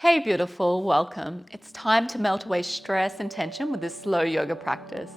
Hey beautiful, welcome. It's time to melt away stress and tension with this slow yoga practice.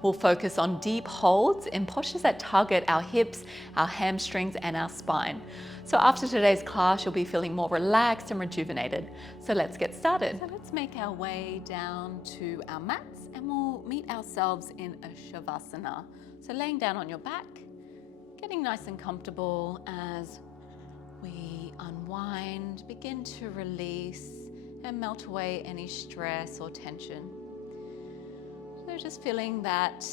We'll focus on deep holds in postures that target our hips, our hamstrings, and our spine. So after today's class, you'll be feeling more relaxed and rejuvenated. So let's get started. So let's make our way down to our mats and we'll meet ourselves in a Savasana. So laying down on your back, getting nice and comfortable as we unwind, begin to release and melt away any stress or tension. So just feeling that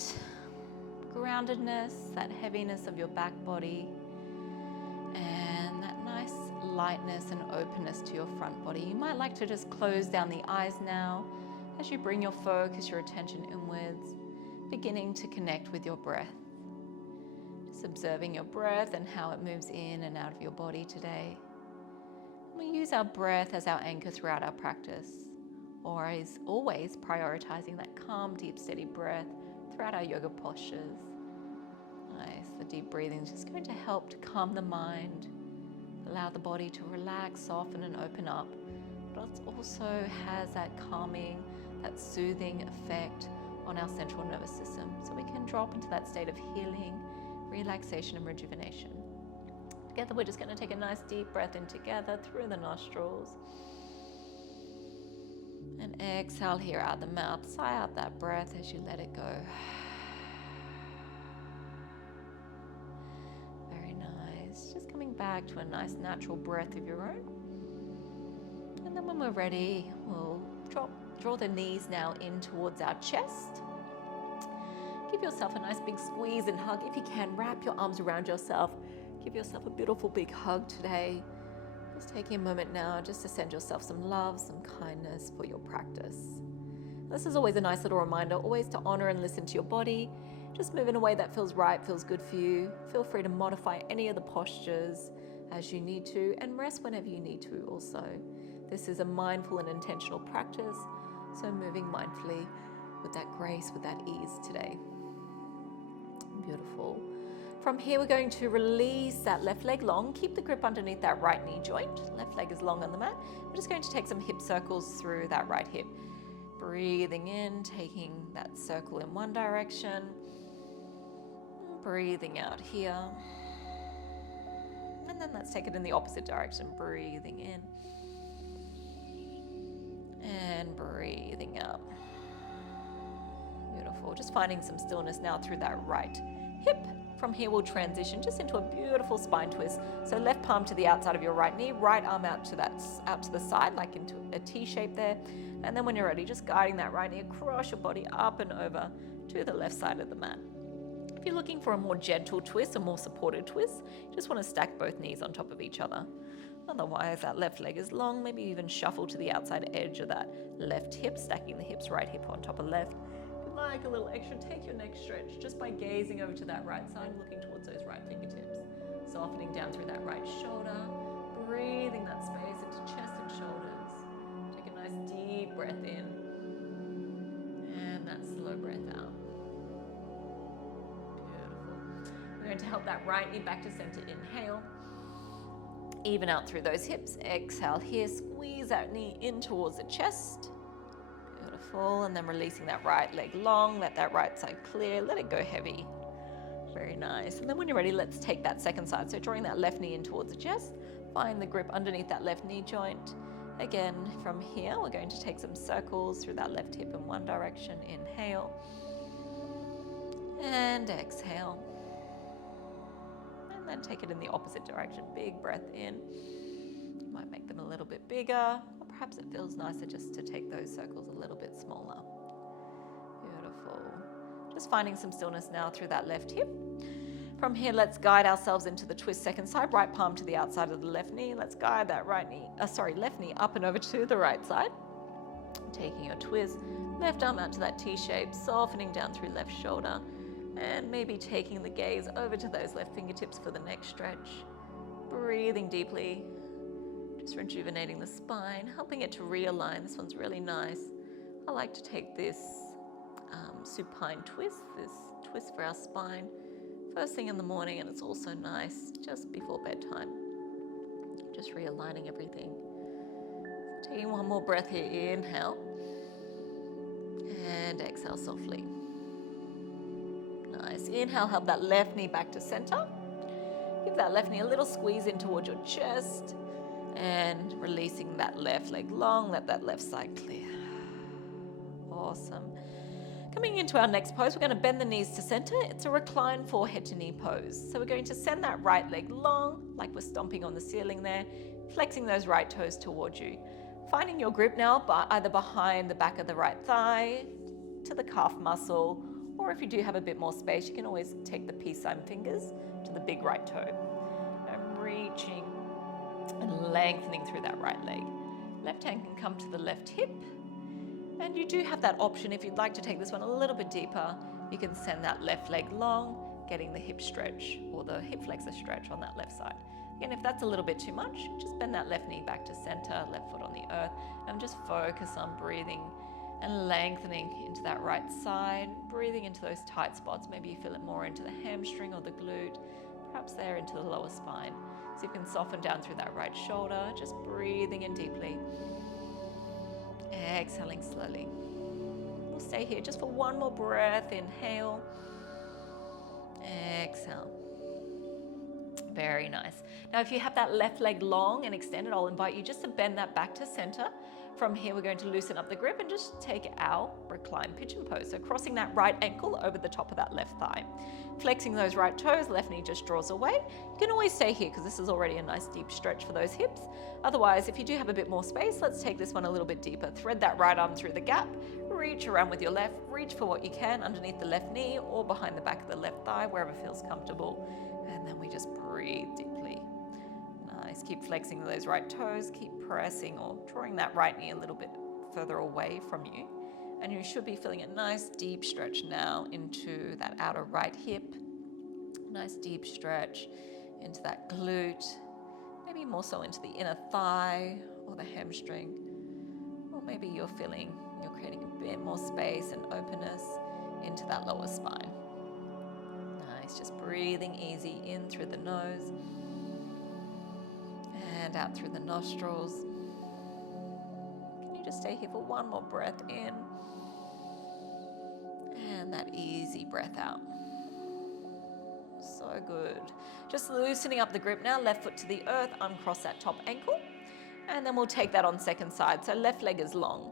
groundedness, that heaviness of your back body, and that nice lightness and openness to your front body. You might like to just close down the eyes now as you bring your focus, your attention inwards, beginning to connect with your breath. Observing your breath and how it moves in and out of your body today. We use our breath as our anchor throughout our practice, always prioritizing that calm, deep, steady breath throughout our yoga postures. Nice, the deep breathing is just going to help to calm the mind, allow the body to relax, soften and open up, but it also has that calming, that soothing effect on our central nervous system, so we can drop into that state of healing, relaxation and rejuvenation. Together we're just going to take a nice deep breath in together through the nostrils and exhale here out the mouth. Sigh out that breath as you let it go. Very nice. Just coming back to a nice natural breath of your own. And then when we're ready, we'll draw the knees now in towards our chest. Give yourself a nice big squeeze and hug. If you can, wrap your arms around yourself. Give yourself a beautiful big hug today. Just taking a moment now just to send yourself some love, some kindness for your practice. This is always a nice little reminder, always to honor and listen to your body. Just move in a way that feels right, feels good for you. Feel free to modify any of the postures as you need to, and rest whenever you need to also. This is a mindful and intentional practice, so moving mindfully with that grace, with that ease today. Beautiful. From here, we're going to release that left leg long. Keep the grip underneath that right knee joint. Left leg is long on the mat. We're just going to take some hip circles through that right hip. Breathing in, taking that circle in one direction. Breathing out here. And then let's take it in the opposite direction. Breathing in. And breathing out. Beautiful. Just finding some stillness now through that right hip. From here we'll transition just into a beautiful spine twist. So left palm to the outside of your right knee, right arm out to the side, like into a T shape there. And then when you're ready, just guiding that right knee across your body up and over to the left side of the mat. If you're looking for a more gentle twist, a more supported twist, you just want to stack both knees on top of each other. Otherwise, that left leg is long, maybe even shuffle to the outside edge of that left hip, stacking the hips, right hip on top of left. Like a little extra, take your neck stretch just by gazing over to that right side, looking towards those right fingertips, softening down through that right shoulder, breathing that space into chest and shoulders. Take a nice deep breath in and that slow breath out. Beautiful. We're going to help that right knee back to center. Inhale, even out through those hips. Exhale here, squeeze that knee in towards the chest. And then releasing that right leg long, let that right side clear, let it go heavy. Very nice. And then when you're ready, let's take that second side. So drawing that left knee in towards the chest, find the grip underneath that left knee joint. Again, from here, we're going to take some circles through that left hip in one direction. Inhale and exhale. And then take it in the opposite direction. Big breath in. You might make them a little bit bigger. Perhaps it feels nicer just to take those circles a little bit smaller. Beautiful. Just finding some stillness now through that left hip. From here, let's guide ourselves into the twist second side. Right palm to the outside of the left knee. Let's guide that left knee up and over to the right side. Taking your twist, left arm out to that T shape, softening down through left shoulder, and maybe taking the gaze over to those left fingertips for the next stretch. Breathing deeply. Just rejuvenating the spine, helping it to realign. This one's really nice. I like to take this supine twist, this twist for our spine, first thing in the morning, and it's also nice just before bedtime. Just realigning everything. Taking one more breath here, inhale. And exhale softly. Nice. Inhale, help that left knee back to center. Give that left knee a little squeeze in towards your chest. And releasing that left leg long, let that left side clear. Awesome. Coming into our next pose, we're going to bend the knees to center. It's a reclined forehead to knee pose. So we're going to send that right leg long, like we're stomping on the ceiling there, flexing those right toes towards you. Finding your grip now, either behind the back of the right thigh, to the calf muscle, or if you do have a bit more space, you can always take the peace sign fingers to the big right toe. I'm reaching and lengthening through that right leg. Left hand can come to the left hip. And you do have that option, if you'd like to take this one a little bit deeper, you can send that left leg long, getting the hip stretch or the hip flexor stretch on that left side. Again, if that's a little bit too much, just bend that left knee back to center, left foot on the earth, and just focus on breathing and lengthening into that right side, breathing into those tight spots. Maybe you feel it more into the hamstring or the glute, perhaps there into the lower spine. So you can soften down through that right shoulder, just breathing in deeply. Exhaling slowly. We'll stay here just for one more breath. Inhale. Exhale. Very nice. Now, if you have that left leg long and extended, I'll invite you just to bend that back to center. From here, we're going to loosen up the grip and just take our reclined pigeon pose. So crossing that right ankle over the top of that left thigh. Flexing those right toes, left knee just draws away. You can always stay here because this is already a nice deep stretch for those hips. Otherwise, if you do have a bit more space, let's take this one a little bit deeper. Thread that right arm through the gap, reach around with your left, reach for what you can underneath the left knee or behind the back of the left thigh, wherever feels comfortable. And then we just breathe deeply. Nice, keep flexing those right toes, keep pressing or drawing that right knee a little bit further away from you. And you should be feeling a nice deep stretch now into that outer right hip. Nice deep stretch into that glute, maybe more so into the inner thigh or the hamstring. Or maybe you're creating a bit more space and openness into that lower spine. Nice, just breathing easy in through the nose and out through the nostrils. Can you just stay here for one more breath in? And that easy breath out. So good. Just loosening up the grip now, left foot to the earth, uncross that top ankle. And then we'll take that on second side. So left leg is long.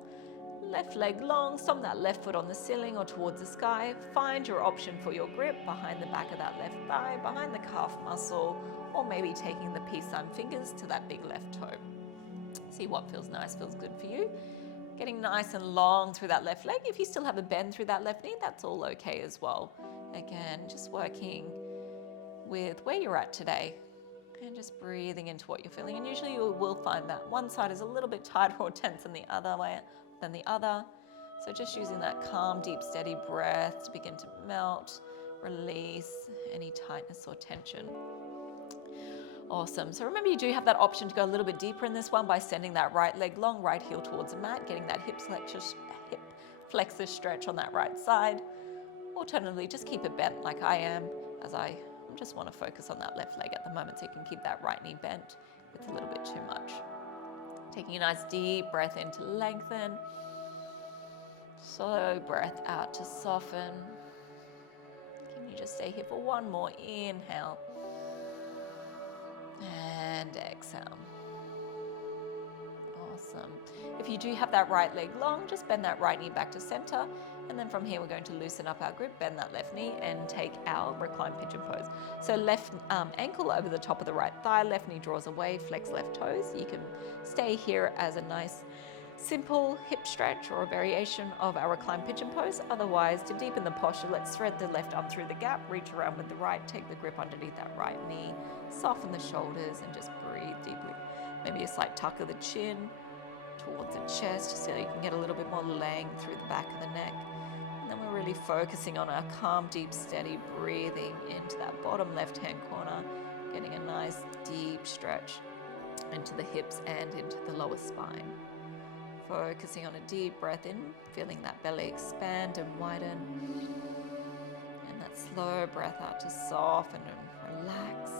Left leg long, stomp that left foot on the ceiling or towards the sky. Find your option for your grip behind the back of that left thigh, behind the calf muscle, or maybe taking the peace sign fingers to that big left toe. See what feels nice, feels good for you. Getting nice and long through that left leg. If you still have a bend through that left knee, that's all okay as well. Again, just working with where you're at today and just breathing into what you're feeling. And usually you will find that one side is a little bit tighter or tense than the other. So just using that calm, deep, steady breath to begin to melt, release any tightness or tension. Awesome. So remember, you do have that option to go a little bit deeper in this one by sending that right leg long, right heel towards the mat, getting that hip flexor stretch on that right side. Alternatively, just keep it bent like I am, as I just want to focus on that left leg at the moment, so you can keep that right knee bent if it's a little bit too much. Taking a nice deep breath in to lengthen. Slow breath out to soften. Can you just stay here for one more inhale and exhale. Awesome. If you do have that right leg long, just bend that right knee back to center. And then from here, we're going to loosen up our grip, bend that left knee, and take our reclined pigeon pose. So left ankle over the top of the right thigh, left knee draws away, flex left toes. You can stay here as a nice, simple hip stretch or a variation of our reclined pigeon pose. Otherwise, to deepen the posture, let's thread the left arm through the gap, reach around with the right, take the grip underneath that right knee, soften the shoulders, and just breathe deeply. Maybe a slight tuck of the chin towards the chest, just so you can get a little bit more length through the back of the neck. And then we're really focusing on our calm, deep, steady breathing into that bottom left-hand corner, getting a nice deep stretch into the hips and into the lower spine. Focusing on a deep breath in, feeling that belly expand and widen. And that slow breath out to soften and relax.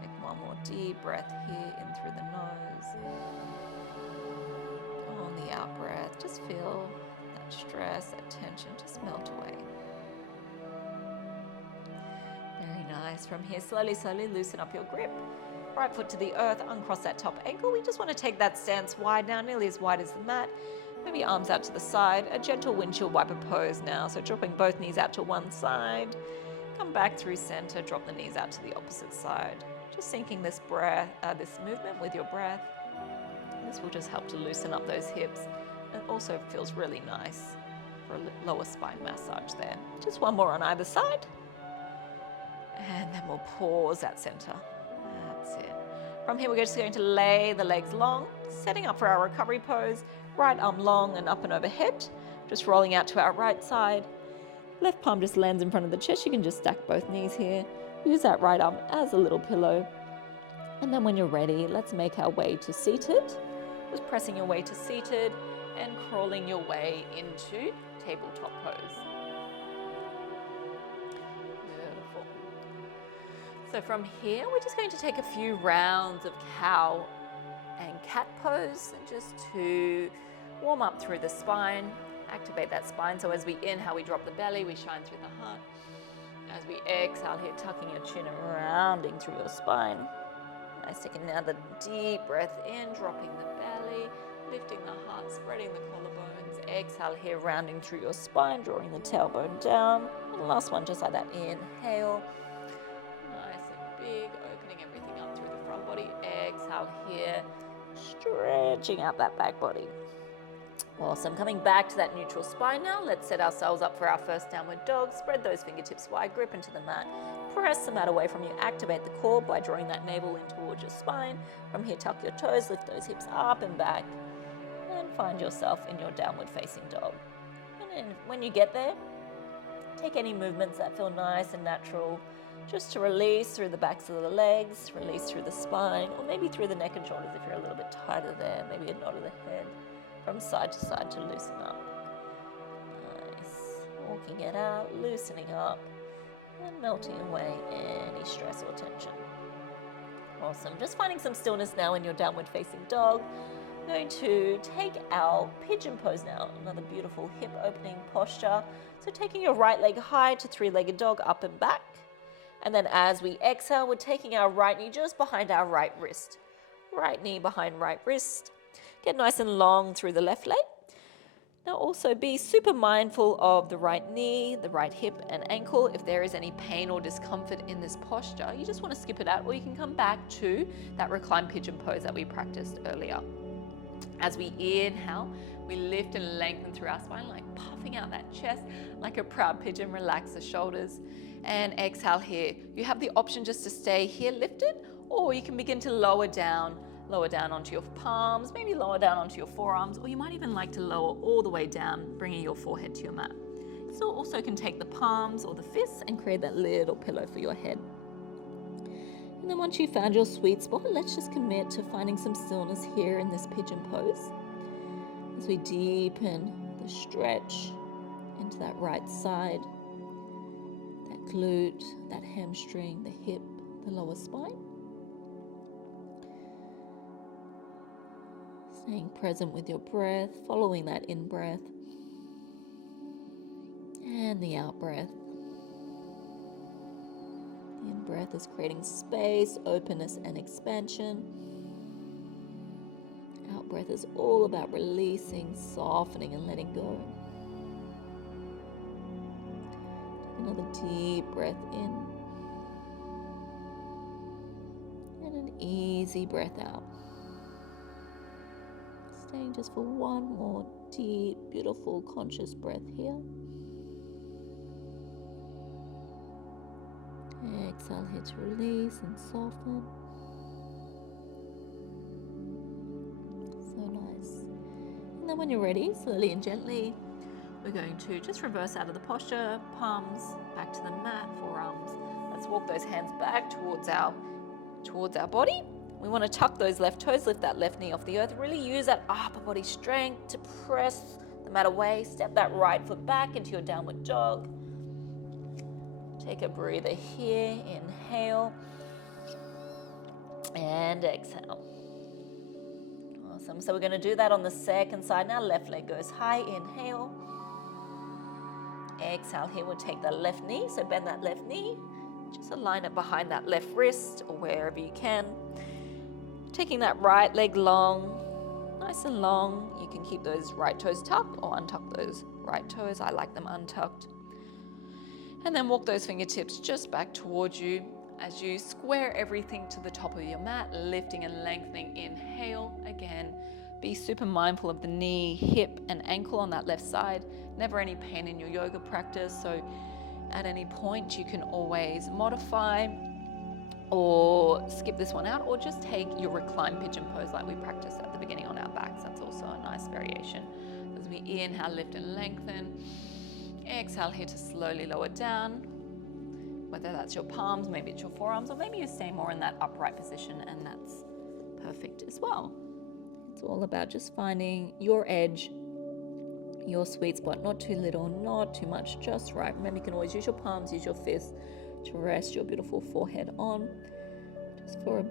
Take one more deep breath here, in through the nose. On the out breath, just feel that stress, that tension just melt away. Very nice. From here, slowly, slowly loosen up your grip. Right foot to the earth, uncross that top ankle. We just want to take that stance wide now, nearly as wide as the mat. Maybe arms out to the side, a gentle windshield wiper pose now. So dropping both knees out to one side. Come back through center, drop the knees out to the opposite side. Just syncing this breath, this movement with your breath. This will just help to loosen up those hips. It also feels really nice for a lower spine massage there. Just one more on either side. And then we'll pause at center. That's it. From here, we're just going to lay the legs long, setting up for our recovery pose. Right arm long and up and overhead. Just rolling out to our right side. Left palm just lands in front of the chest. You can just stack both knees here. Use that right arm as a little pillow. And then when you're ready, let's make our way to seated. Just pressing your way to seated and crawling your way into tabletop pose. Beautiful. So from here, we're just going to take a few rounds of cow and cat pose, just to warm up through the spine, activate that spine. So as we inhale, we drop the belly, we shine through the heart. As we exhale here, tucking your chin and rounding through your spine. Nice, taking another deep breath in, dropping the belly, lifting the heart, spreading the collarbones. Exhale here, rounding through your spine, drawing the tailbone down. And last one, just like that, inhale. Nice and big, opening everything up through the front body. Exhale here, stretching out that back body. Awesome. Coming back to that neutral spine now. Let's set ourselves up for our first downward dog. Spread those fingertips wide, grip into the mat. Press the mat away from you. Activate the core by drawing that navel in towards your spine. From here, tuck your toes, lift those hips up and back, and find yourself in your downward facing dog. And then when you get there, take any movements that feel nice and natural, just to release through the backs of the legs, release through the spine, or maybe through the neck and shoulders if you're a little bit tighter there, maybe a nod of the head. From side to side to loosen up. Nice. Walking it out, loosening up, and melting away any stress or tension. Awesome. Just finding some stillness now in your downward facing dog. I'm going to take our pigeon pose now. Another beautiful hip opening posture. So taking your right leg high to three-legged dog, up and back. And then as we exhale, we're taking our right knee just behind our right wrist. Right knee behind right wrist. Get nice and long through the left leg. Now also be super mindful of the right knee, the right hip and ankle. If there is any pain or discomfort in this posture, you just want to skip it out, or you can come back to that reclined pigeon pose that we practiced earlier. As we inhale, we lift and lengthen through our spine, like puffing out that chest like a proud pigeon. Relax the shoulders. And exhale here. You have the option just to stay here lifted, or you can begin to lower down onto your palms, maybe lower down onto your forearms, or you might even like to lower all the way down, bringing your forehead to your mat. You also can take the palms or the fists and create that little pillow for your head. And then once you've found your sweet spot, let's just commit to finding some stillness here in this pigeon pose. As we deepen the stretch into that right side, that glute, that hamstring, the hip, the lower spine. Staying present with your breath, following that in-breath and the out-breath. The in-breath is creating space, openness, and expansion. Out-breath is all about releasing, softening, and letting go. Take another deep breath in and an easy breath out. Staying just for one more deep, beautiful, conscious breath here. Exhale here to release and soften. So nice. And then when you're ready, slowly and gently, we're going to just reverse out of the posture, palms back to the mat, forearms. Let's walk those hands back towards our body. We want to tuck those left toes, lift that left knee off the earth. Really use that upper body strength to press the mat away. Step that right foot back into your downward dog. Take a breather here. Inhale. And exhale. Awesome. So we're going to do that on the second side now. Left leg goes high. Inhale. Exhale. Here we'll take the left knee. So bend that left knee. Just align it behind that left wrist or wherever you can. Taking that right leg long, nice and long. You can keep those right toes tucked or untuck those right toes. I like them untucked. And then walk those fingertips just back towards you as you square everything to the top of your mat, lifting and lengthening. Inhale again. Be super mindful of the knee, hip, and ankle on that left side. Never any pain in your yoga practice. So at any point, you can always modify or skip this one out, or just take your reclined pigeon pose like we practiced at the beginning on our backs. That's also a nice variation. As we inhale, lift and lengthen. Exhale here to slowly lower down. Whether that's your palms, maybe it's your forearms, or maybe you stay more in that upright position, and that's perfect as well. It's all about just finding your edge, your sweet spot, not too little, not too much, just right. Remember, you can always use your palms, use your fists to rest your beautiful forehead on, just for a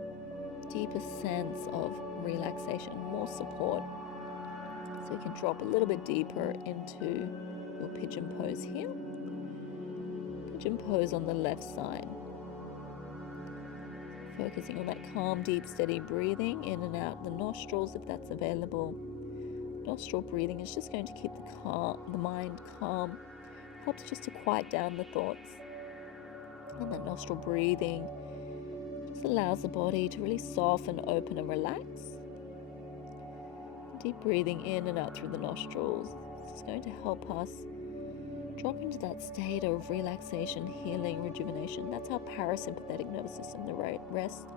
deeper sense of relaxation, more support. So you can drop a little bit deeper into your pigeon pose here. Pigeon pose on the left side. Focusing on that calm, deep, steady breathing in and out the nostrils if that's available. Nostril breathing is just going to keep the mind calm, helps just to quiet down the thoughts. And that nostril breathing just allows the body to really soften, open, and relax. Deep breathing in and out through the nostrils is going to help us drop into that state of relaxation, healing, rejuvenation. That's our parasympathetic nervous system, the rest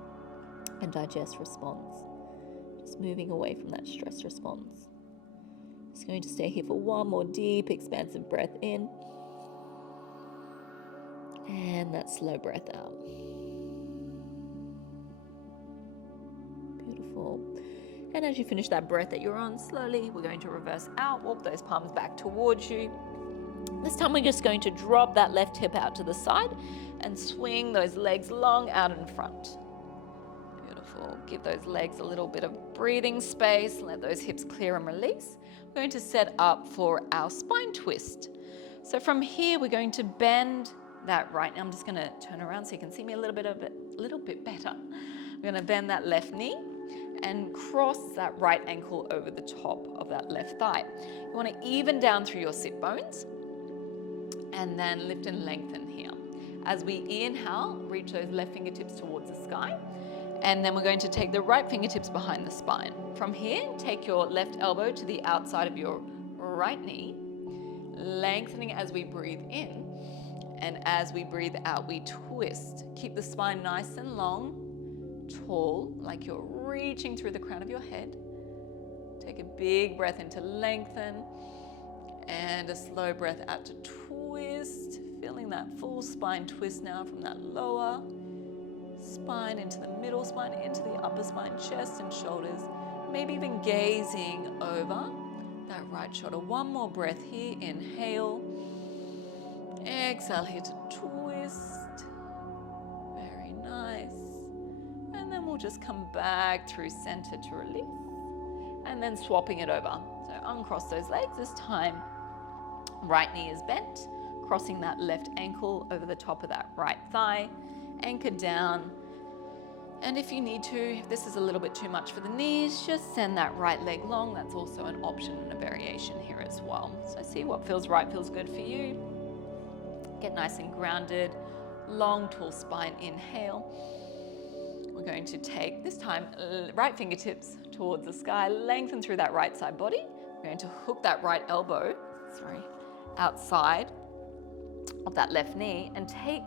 and digest response. Just moving away from that stress response. Just going to stay here for one more deep, expansive breath in. And that slow breath out. Beautiful. And as you finish that breath that you're on, slowly we're going to reverse out, walk those palms back towards you. This time we're just going to drop that left hip out to the side and swing those legs long out in front. Beautiful. Give those legs a little bit of breathing space. Let those hips clear and release. We're going to set up for our spine twist. So from here, we're going to bend that right. Now I'm just going to turn around so you can see me a little bit better. We're going to bend that left knee and cross that right ankle over the top of that left thigh. You want to even down through your sit bones and then lift and lengthen here. As we inhale, reach those left fingertips towards the sky. And then we're going to take the right fingertips behind the spine. From here, take your left elbow to the outside of your right knee, lengthening as we breathe in. And as we breathe out, we twist. Keep the spine nice and long, tall, like you're reaching through the crown of your head. Take a big breath in to lengthen, and a slow breath out to twist. Feeling that full spine twist now from that lower spine into the middle spine, into the upper spine, chest and shoulders. Maybe even gazing over that right shoulder. One more breath here. Inhale. Exhale here to twist. Very nice. And then we'll just come back through center to release. And then swapping it over. So uncross those legs. This time, right knee is bent. Crossing that left ankle over the top of that right thigh. Anchor down. And if you need to, if this is a little bit too much for the knees, just send that right leg long. That's also an option and a variation here as well. So see what feels right, feels good for you. Get nice and grounded. Long, tall spine. Inhale. We're going to take, this time, right fingertips towards the sky. Lengthen through that right side body. We're going to hook that right elbow, outside of that left knee and take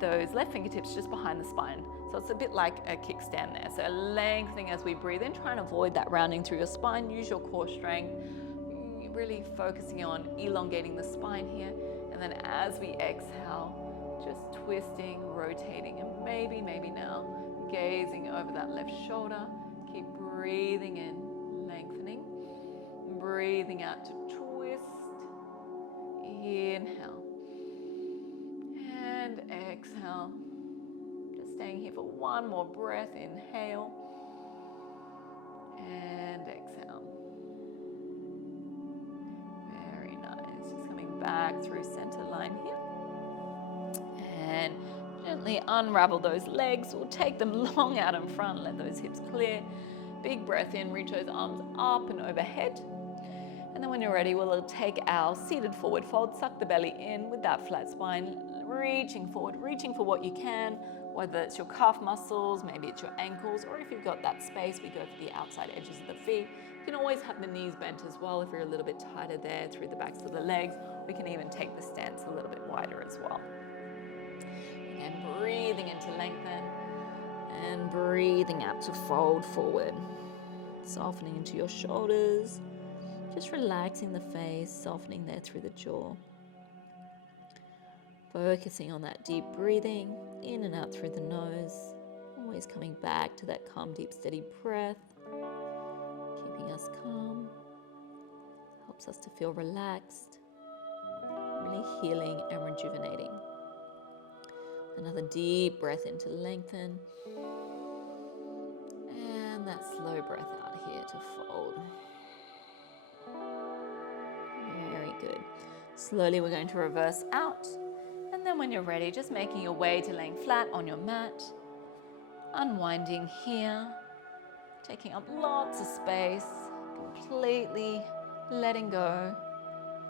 those left fingertips just behind the spine. So it's a bit like a kickstand there. So lengthening as we breathe in, try and avoid that rounding through your spine. Use your core strength, really focusing on elongating the spine here. And then as we exhale, just twisting, rotating, and maybe now gazing over that left shoulder. Keep breathing in, lengthening, breathing out to twist. Inhale and exhale. Just staying staying here for one more breath. Inhale and exhale. Very nice. Just coming back through center line here. And gently unravel those legs. We'll take them long out in front. Let those hips clear. Big breath in. Reach those arms up and overhead. And then when you're ready, we'll take our seated forward fold. Suck the belly in with that flat spine. Reaching forward, reaching for what you can, whether it's your calf muscles, maybe it's your ankles, or if you've got that space, we go for the outside edges of the feet. You can always have the knees bent as well if you're a little bit tighter there through the backs of the legs. We can even take the stance a little bit wider as well. Again, breathing in to lengthen and breathing out to fold forward. Softening into your shoulders, just relaxing the face, softening there through the jaw. Focusing on that deep breathing, in and out through the nose. Always coming back to that calm, deep, steady breath. Keeping us calm. Helps us to feel relaxed. Really healing and rejuvenating. Another deep breath in to lengthen. And that slow breath out here to fold. Very good. Slowly we're going to reverse out. And then when you're ready, just making your way to laying flat on your mat. Unwinding here. Taking up lots of space. Completely letting go.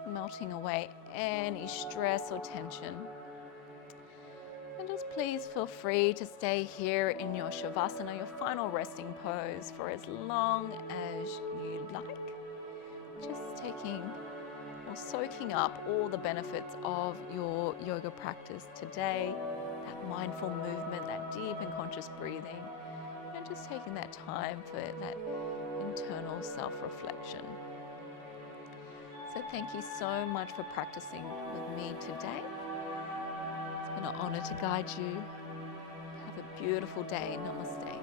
Melting away any stress or tension. And just please feel free to stay here in your Savasana, your final resting pose, for as long as you like. Just taking or soaking up all the benefits of your yoga practice today, that mindful movement, that deep and conscious breathing, and just taking that time for that internal self-reflection. So thank you so much for practicing with me today. It's been an honor to guide you. Have a beautiful day. Namaste.